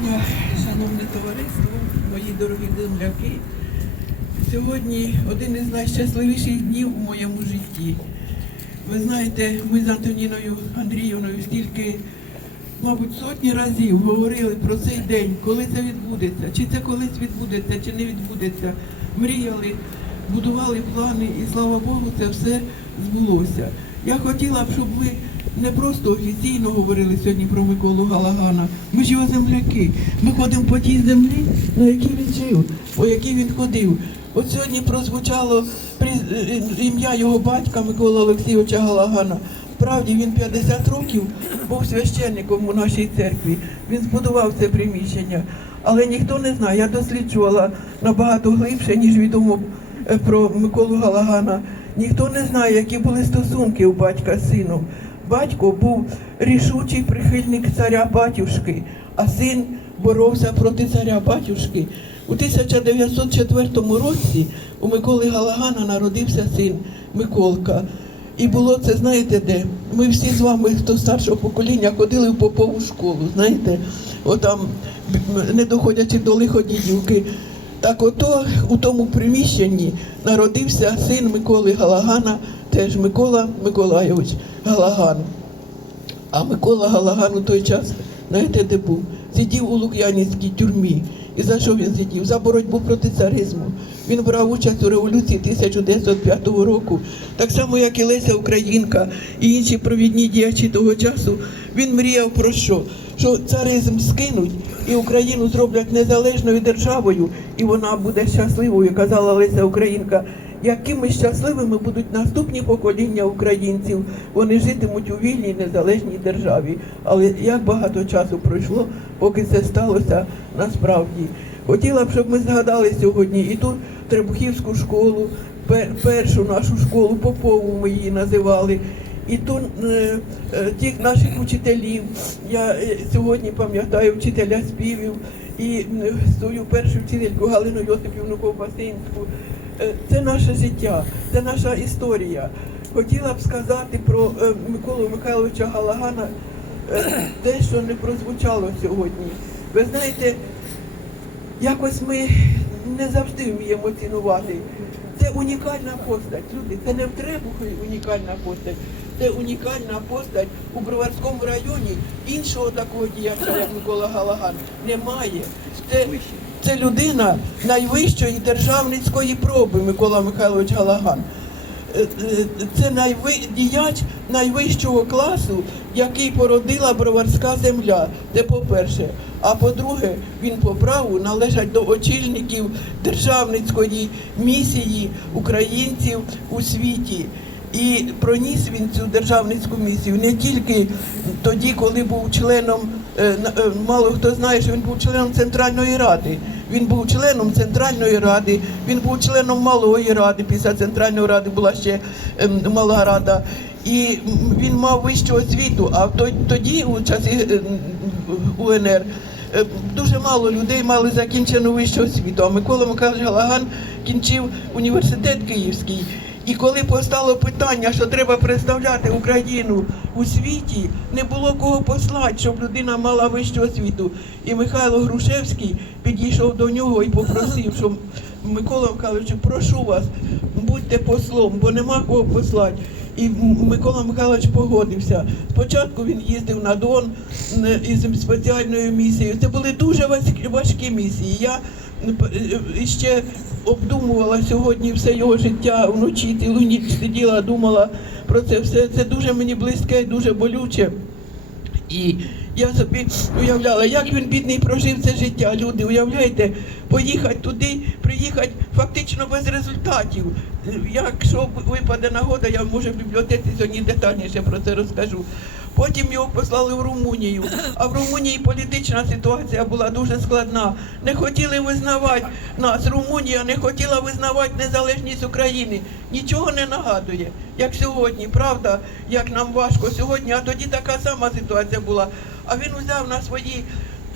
дня, шановне товариство, мої дорогі земляки. Сьогодні один із найщасливіших днів у моєму житті. Ви знаєте, ми з Антоніною Андріївною стільки, мабуть, сотні разів говорили про цей день, коли це відбудеться, чи це колись відбудеться, чи не відбудеться. Мріяли, будували плани, і слава Богу, це все збулося. Я хотіла б, щоб ми не просто офіційно говорили сьогодні про Миколу Галагана. Ми ж його земляки. Ми ходимо по тій землі, на якій він жив, по якій він ходив. От сьогодні прозвучало е, ім'я його батька Миколи Олексійовича Галагана. Справді він 50 років був священником у нашій церкві. Він збудував це приміщення. Але ніхто не знає. Я досліджувала набагато глибше, ніж відомо е, про Миколу Галагана. Ніхто не знає, які були стосунки у батька з сином. Батько був рішучий прихильник царя батюшки, а син боровся проти царя батюшки. У 1904 році у Миколи Галагана народився син Миколка. І було це, знаєте де? Ми всі з вами, хто старшого покоління, ходили в попову школу, знаєте, отам, не доходячи до лиходідівки. Так ото у тому приміщенні народився син Миколи Галагана, теж Микола Миколайович Галаган. А Микола Галаган у той час, знаєте, де був? Сидів у Лук'янівській тюрмі. І за що він сидів? За боротьбу проти царизму. Він брав участь у революції 1905 року. Так само, як і Леся Українка і інші провідні діячі того часу. Він мріяв про що? Що царизм скинуть і Україну зроблять незалежною державою, і вона буде щасливою, казала Леся Українка якими щасливими будуть наступні покоління українців. Вони житимуть у вільній незалежній державі. Але як багато часу пройшло, поки це сталося насправді. Хотіла б, щоб ми згадали сьогодні і ту Требухівську школу, пе- першу нашу школу Попову ми її називали. І ту е, е, тих наших учителів. Я е, сьогодні пам'ятаю вчителя співів і е, свою першу вчительку Галину Йосипівну Ковбасинську. Е, Це наше життя, це наша історія. Хотіла б сказати про е, Миколу Михайловича Галагана е, те, що не прозвучало сьогодні. Ви знаєте, якось ми не завжди вміємо цінувати. Це унікальна постать. Люди, це не в Требухові унікальна постать, це унікальна постать у Броварському районі. Іншого такого діяча, як Микола Галаган, немає. Це, це людина найвищої державницької проби Микола Михайлович Галаган. Е, е, Це найви... діяч найвищого класу, який породила броварська земля. Це по-перше. А по-друге, він по праву належить до очільників державницької місії українців у світі. І проніс він цю державницьку місію не тільки тоді, коли був членом, е, мало хто знає, що він був членом Центральної Ради. Він був членом Центральної Ради, він був членом Малої Ради. Після Центральної Ради була ще ем, Мала Рада. І він мав вищу освіту, а тоді, у часі ем, УНР, е, дуже мало людей мали закінчену вищу освіту. А Микола Михайлович Галаган кінчив університет Київський. І коли постало питання, що треба представляти Україну у світі, не було кого послати, щоб людина мала вищу освіту. І Михайло Грушевський підійшов до нього і попросив, що Микола Михайлович, прошу вас, будьте послом, бо нема кого послати. І Микола Михайлович погодився. Спочатку він їздив на Дон із спеціальною місією. Це були дуже важкі, місії. Я п- е, ще обдумувала сьогодні все його життя вночі, цілу ніч сиділа, думала про це все. Це дуже мені близьке, дуже болюче. І я собі уявляла, як він бідний прожив це життя. Люди, уявляєте, поїхати туди, приїхати фактично без результатів. Якщо випаде нагода, я може в бібліотеці сьогодні детальніше про це розкажу. Потім його послали в Румунію. А в Румунії політична ситуація була дуже складна. Не хотіли визнавати нас. Румунія не хотіла визнавати незалежність України. Нічого не нагадує, як сьогодні, правда, як нам важко сьогодні, а тоді така сама ситуація була. А він взяв на свої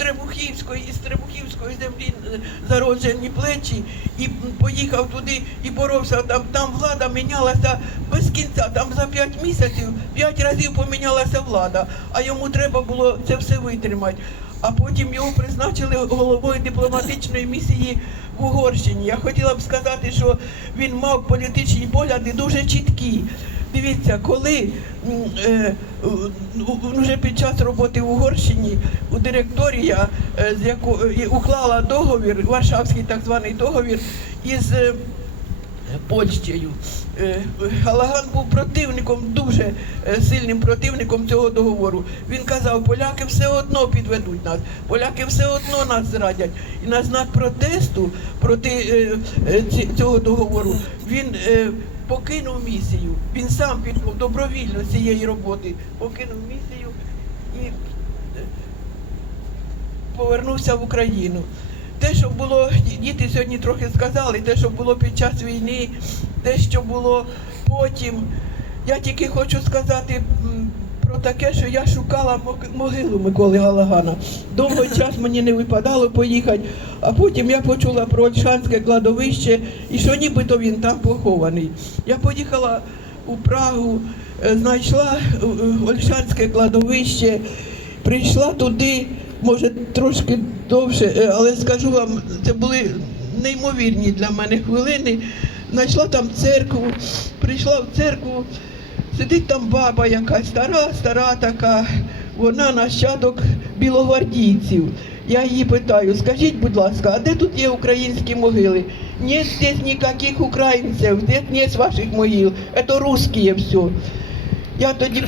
Требухівської із Требухівської землі е, зароджені плечі і поїхав туди і боровся. Там там влада мінялася без кінця. Там за п'ять місяців п'ять разів помінялася влада, а йому треба було це все витримати. а потім його призначили головою дипломатичної місії в Угорщині. Я хотіла б сказати, що він мав політичні погляди дуже чіткі. Дивіться, коли е, вже під час роботи в Угорщині у директорія е, з яко, е, уклала договір, Варшавський так званий договір із е, Польщею. Галаган був противником, дуже сильним противником цього договору. Він казав, поляки все одно підведуть нас, поляки все одно нас зрадять. І на знак протесту проти цього договору він покинув місію. Він сам пішов добровільно цієї роботи, покинув місію і е, повернувся в Україну. Те, що було, діти сьогодні трохи сказали, те, що було під час війни, те, що було потім. Я тільки хочу сказати про таке, що я шукала могилу Миколи Галагана. Довгий час мені не випадало поїхати, а потім я почула про Ольшанське кладовище і що нібито він там похований. Я поїхала у Прагу, е, знайшла е, Ольшанське кладовище, прийшла туди, може трошки довше, е, але скажу вам, це були неймовірні для мене хвилини. Знайшла там церкву, прийшла в церкву, сидить там баба якась стара, стара така, вона нащадок білогвардійців. Я її питаю, скажіть, будь ласка, а де тут є українські могили? Нет здесь никаких українців, здесь нет ваших могил, это русские все. Я тоді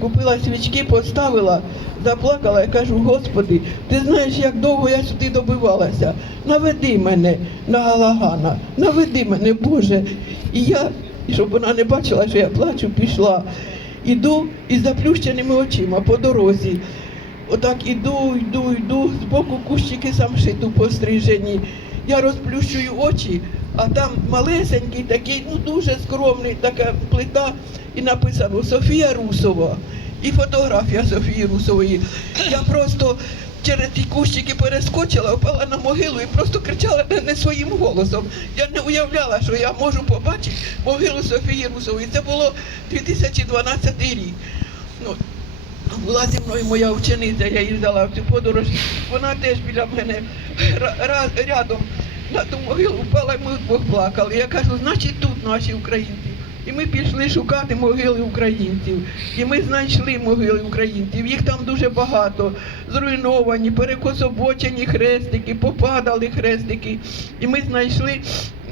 купила свічки, поставила, заплакала і кажу, Господи, ти знаєш, як довго я сюди добивалася. Наведи мене на Галагана, наведи мене, Боже. І я, щоб вона не бачила, що я плачу, пішла. Іду із заплющеними очима по дорозі. Отак іду, йду, йду, з боку кущики самшиту пострижені. Я розплющую очі, а там малесенький такий, ну дуже скромний, така плита, і написано Софія Русова. І фотографія Софії Русової. Я просто через ті кущики перескочила, впала на могилу і просто кричала не, своїм голосом. Я не уявляла, що я можу побачити могилу Софії Русової. Це було 2012 рік. Ну, була зі мною моя вчениця, я їздила в цю подорож. Вона теж біля мене рядом на ту могилу впала, і ми вдвох плакали. Я кажу, значить тут наші українці. І ми пішли шукати могили українців. І ми знайшли могили українців. Їх там дуже багато. Зруйновані, перекособочені хрестики, попадали хрестики. І ми знайшли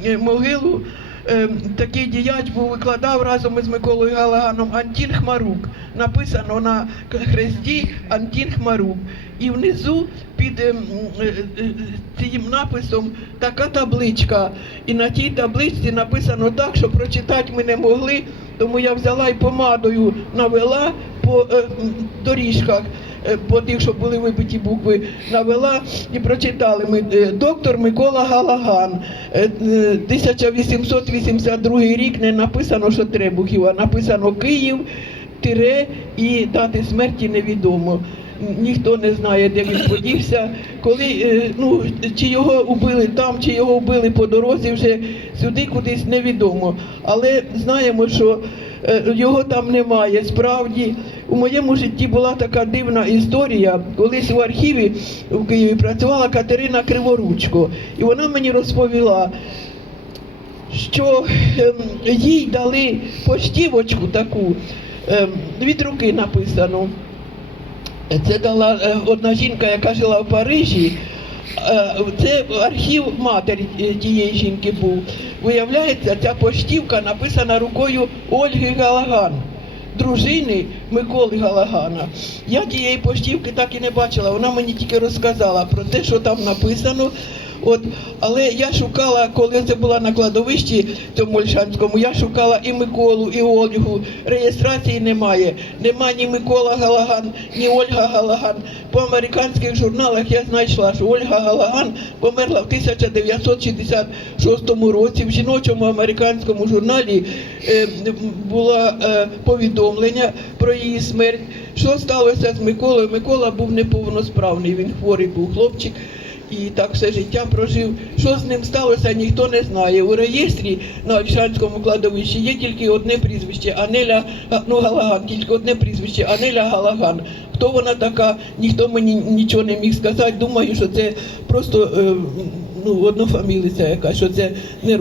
е, могилу. Е, Такий діяч був викладав разом із Миколою Галаганом Антін Хмарук. Написано на хресті Антін Хмарук. І внизу під ем, е, е, цим написом така табличка. І на тій табличці написано так, що прочитати ми не могли, тому я взяла і помадою навела по е, доріжках. Е, По тих, що були вибиті букви, навела і прочитали ми е, доктор Микола Галаган. Е, е, 1882 рік не написано, що Требухів, а написано Київ, тире і дати смерті невідомо. Ніхто не знає, де він подівся. Коли е, ну чи його убили там, чи його вбили по дорозі, вже сюди кудись невідомо. Але знаємо, що е, його там немає. Справді у моєму житті була така дивна історія. Колись в архіві в Києві працювала Катерина Криворучко, і вона мені розповіла. Що ем, їй дали поштівочку таку, ем, від руки написано. Це дала е, одна жінка, яка жила в Парижі. Е, Це архів матері е, тієї жінки був. Виявляється, ця поштівка написана рукою Ольги Галаган, дружини Миколи Галагана. Я тієї поштівки так і не бачила. Вона мені тільки розказала про те, що там написано. От, але я шукала, коли це була на кладовищі цьому Ольшанському, я шукала і Миколу, і Ольгу. Реєстрації немає. Нема ні Микола Галаган, ні Ольга Галаган. По американських журналах я знайшла, що Ольга Галаган померла в 1966 році. В жіночому американському журналі е, було е, повідомлення про її смерть. Що сталося з Миколою? Микола був неповносправний, він хворий був хлопчик. І так все життя прожив. Що з ним сталося, ніхто не знає. У реєстрі на Ольшанському кладовищі є тільки одне прізвище Анеля ну, Галаган, тільки одне прізвище Анеля Галаган. Хто вона така, ніхто мені нічого не міг сказати. Думаю, що це просто е, ну, однофамілиця якась, що це не